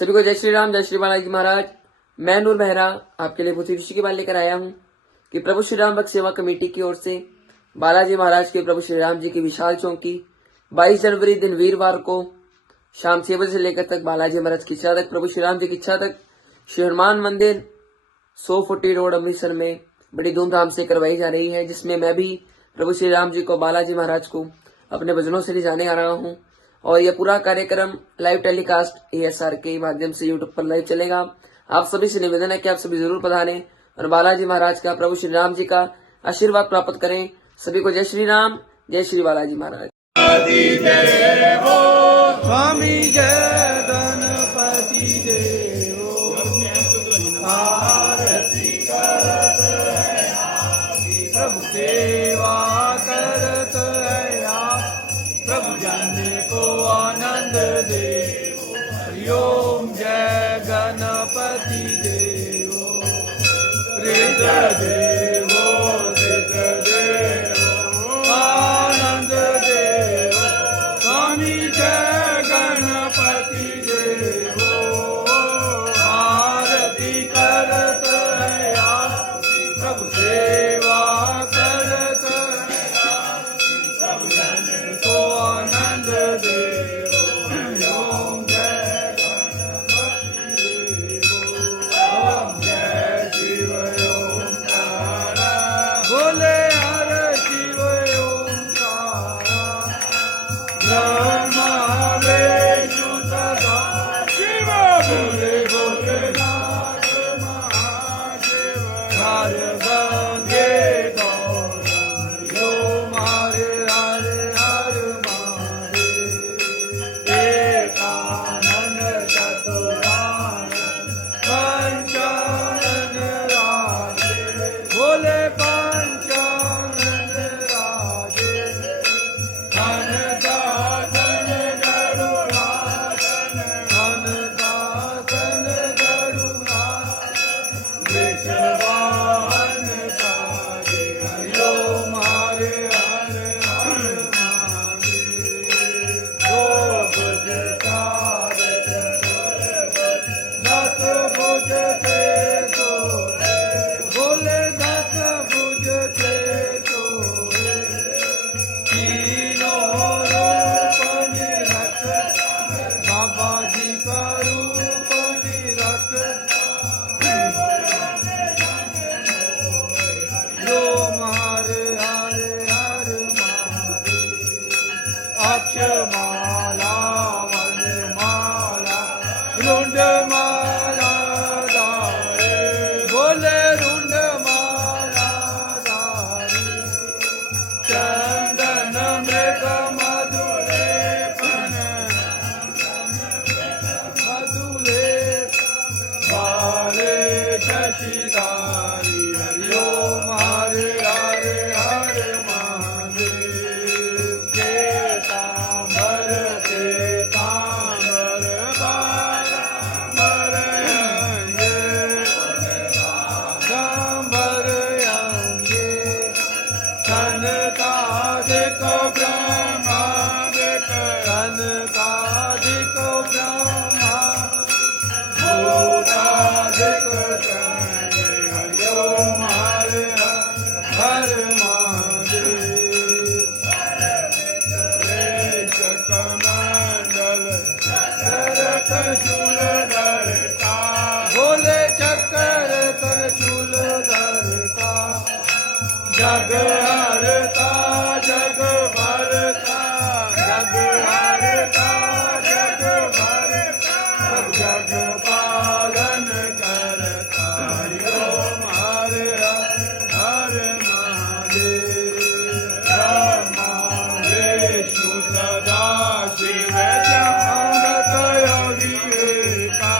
सभी को जय श्री राम, जय श्री बालाजी महाराज। मैं नूर मेहरा आपके लिए बहुत ऋषि की बात लेकर आया हूँ कि प्रभु श्री राम भक्त सेवा कमेटी की ओर से बालाजी महाराज के प्रभु श्री राम जी की विशाल चौकी 22 जनवरी दिन वीरवार को शाम 6 बजे से लेकर तक बालाजी महाराज की इच्छा तक, प्रभु श्री राम जी की इच्छा तक श्री हनुमान मंदिर 100 फुटी रोड अमृतसर में बड़ी धूमधाम से करवाई जा रही है, जिसमें मैं भी प्रभु श्री राम जी को, बालाजी महाराज को अपने भजनों से ले जाने आ रहा हूँ। और यह पूरा कार्यक्रम लाइव टेलीकास्ट ASR के माध्यम से यूट्यूब पर लाइव चलेगा। आप सभी से निवेदन है कि आप सभी जरूर पधारें और बालाजी महाराज का, प्रभु श्री राम जी का आशीर्वाद प्राप्त करें। सभी को जय श्री राम, जय श्री बालाजी महाराज। स्वामी जय गणपति देवो आरती करत प्रभु सेवा करत प्रभु जन को आनंद देवो। हरि ओम जय गणपति देवो हृद देवो हृद देवो आनंद देवो। स्वामी जय गणपति देवो आरती करत प्रभु सेवा करत प्रभु जन को आनंद देवो। ओम जय गणपति देवो ओम जय शिव ओंकार बोले हर शिव ओंकार ब्रह्मा विष्णु सदा शिव बोले भोलेनाथ महादेव हर गंगे गौरी ओम हरे हरे हर महादेव एकानन चतुरानन पंचानन राजे बोले पंचानन राजे धनदातन गरुड़ातन धनदातन गरुड़ातन वृषवाहन काजे हरि ओम हरे हरे हर महादेव। दो भुज चार दस भुज थे सोरे बोले दस भुज थे सोरे तीनों रूप निरख बाबा जी का रूप निरख ओम हरे हरे हर महादेव। अक्षमाला वनमाला रुंडमाला धारे बोले रुंडमाला धारे चंदन मृग मधुरे पन मधुरे बाले शशिधारी हरि ओम हरे हरे हर महादेव। केतांबर केतांबर बालांबर अंगे सांबर अंगे कनकादिक ब्रह्मादिक कनकादिक ब्रह्मा भूतादिक गणे हरि ओम हरे हर महादेव। कमंडल शरत शूलधरता बोले चक्कर कर शूलधरता जग हरता जग भरता जग हरता जग भरता सब जग पालन करता हरि ओम हरे हर महादेव। ब्रह्मा विष्णु सदा शिव जानत योगी एका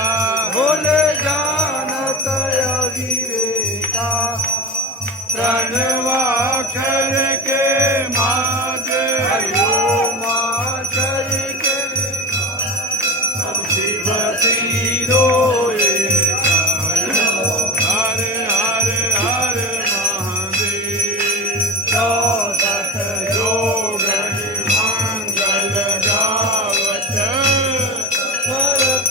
बोले जानत योगी एका प्रणवाक्षर के मागे हरि ओम अक्षर के शिव तीरो एका हरे हरे हर महादेव। चौसठ योगनि मंगल गावत करत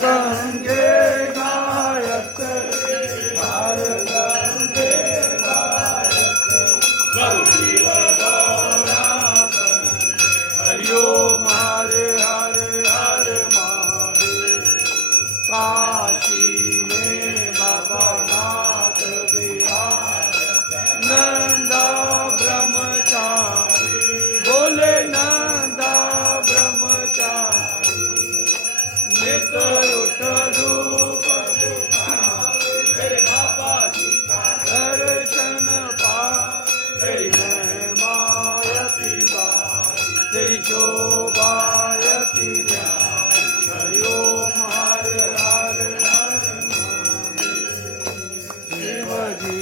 गंगे गायत्री हर गंगे गायत्री हरिओ हरे हरे हरे महादेव काशी में बाबा नाथ बिहार नंदा ब्रह्मचारी बोले नंदा ब्रह्मचारी नित उठ धूप मेरे बाबा जी का दर्शन पा तेरी महिमायति तेरी शोभायति हरि ओम हरे हरे हरे शिव जी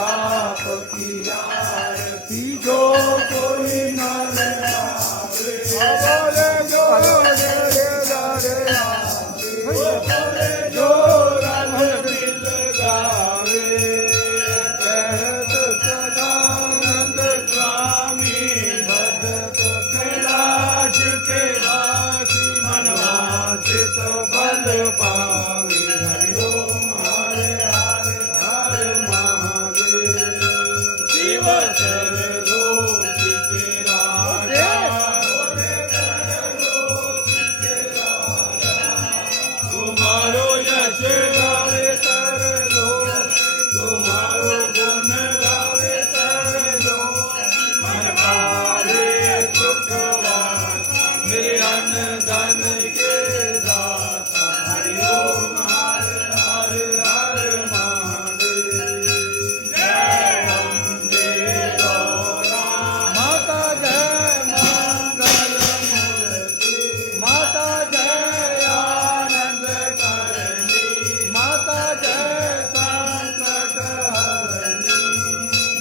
आपकी आरती जो कोई न बोले जो जो रन दिल गावे कहत सदानंद स्वामी भगत कैलाश के वासी मनवांचित बल पावे हरि ओम हरे हरे हरे महादेव शिव सर्वलोक के राजा तुम्हारो यश गावे सरलो तुम्हारो गुण गावे सरलो मन पावे सुखवा मेरे अन्न धन के दाता हरि ओम हरे हरे हरे महादेव जय अम्बे गौरा माता जय मंगल मूर्ति माता जय आनंद करणी माता जय संकट हरणी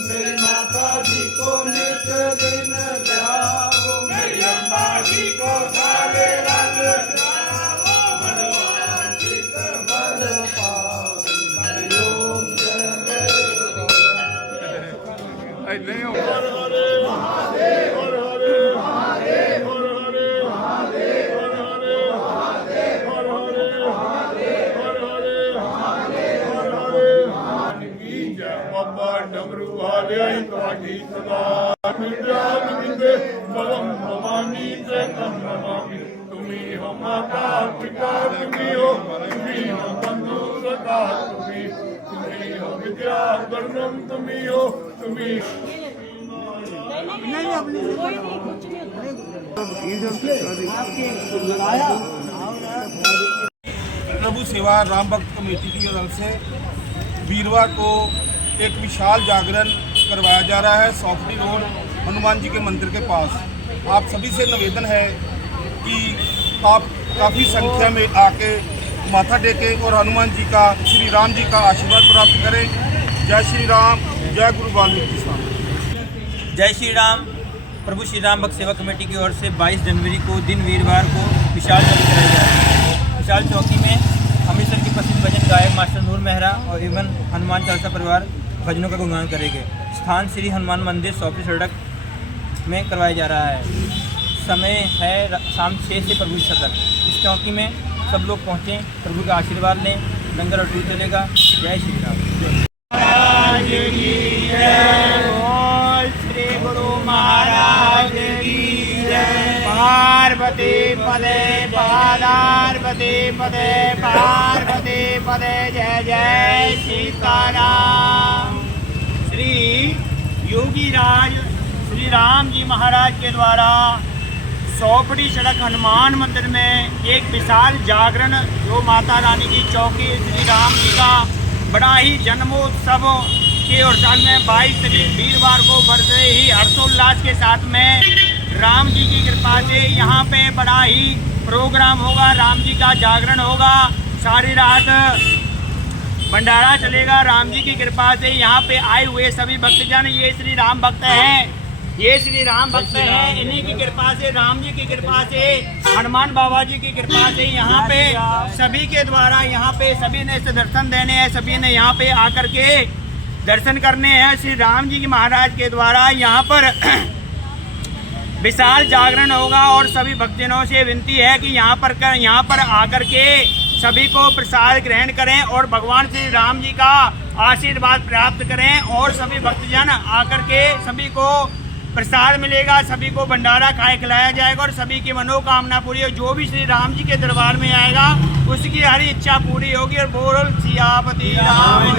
मेरी माता जी को नित दिन ध्याओ मेरी अम्बा जी को सारे रंग ध्याओ मनवांचित फल पाओ हरि ओम जय बाबा डमरू वाले ਤੁਹਾਡੀ ਸਦਾ ਮਿਟਾਨ ਮਿੰਦੇ ਬਲਮ ਭਵਾਨੀ ਤੇ ਕਮ ਨਮਾਮि तुम्ही हो माता पिता तुम्ही हो बंधु सखा तुम्ही हो विद्या वर्णम तुम्ही हो तुम्ही प्रभु सेवा राम भक्त कमेटी की ओर से वीरवार को एक विशाल जागरण करवाया जा रहा है सौफड़ी रोड हनुमान जी के मंदिर के पास। आप सभी से निवेदन है कि आप काफ़ी संख्या में आके माथा टेकें और हनुमान जी का श्री राम जी का आशीर्वाद प्राप्त करें। जय श्री राम, जय गुरु वाल्मीकि स्वामी। जय श्री राम। प्रभु श्री राम भक्त सेवा कमेटी की ओर से 22 जनवरी को दिन वीरवार को विशाल चौकी कराई जा रही है। विशाल चौकी में अमृतसर के प्रसिद्ध भजन गायक मास्टर नूर मेहरा और एवं हनुमान चालीसा परिवार भजनों का गुणगान करेंगे। स्थान श्री हनुमान मंदिर सौफड़ी सड़क में करवाया जा रहा है। समय है शाम 6 से प्रभु सदन। इस चौकी में सब लोग पहुँचें, प्रभु का आशीर्वाद लें। लंगर और दूध चलेगा। जय श्री राम। श्री गुरु महाराज की जय। पार्वती पदे पार्वती पदे पार्वती पदे जय जय सीताराम। श्री योगी राज श्री राम जी महाराज के द्वारा सौफड़ी सड़क हनुमान मंदिर में एक विशाल जागरण जो माता रानी की चौकी श्री राम जी का बड़ा ही जन्मोत्सव के उत्सव में 22 तारीख वीरवार को बड़े ही हर्षोल्लास के साथ में राम जी की कृपा से यहाँ पे बड़ा ही प्रोग्राम होगा। राम जी का जागरण होगा, सारी रात भंडारा चलेगा। राम जी की कृपा से यहाँ पे आए हुए सभी भक्तजन ये श्री राम भक्त हैं। ये श्री राम भक्त हैं, इन्हीं की कृपा से, राम जी की कृपा से, हनुमान बाबा जी की कृपा से यहाँ पे सभी के द्वारा यहाँ पे सभी ने इसे दर्शन देने हैं, सभी ने यहाँ पे आकर के दर्शन करने हैं। श्री राम जी की महाराज के द्वारा यहाँ पर विशाल जागरण होगा और सभी भक्तजनों से विनती है कि यहाँ पर आकर के सभी को प्रसाद ग्रहण करें और भगवान श्री राम जी का आशीर्वाद प्राप्त करें और सभी भक्तजन आकर के सभी को प्रसाद मिलेगा, सभी को भंडारा खाए खिलाया जाएगा और सभी की मनोकामना पूरी हो। जो भी श्री राम जी के दरबार में आएगा उसकी हर इच्छा पूरी होगी। और बोल सियापति राम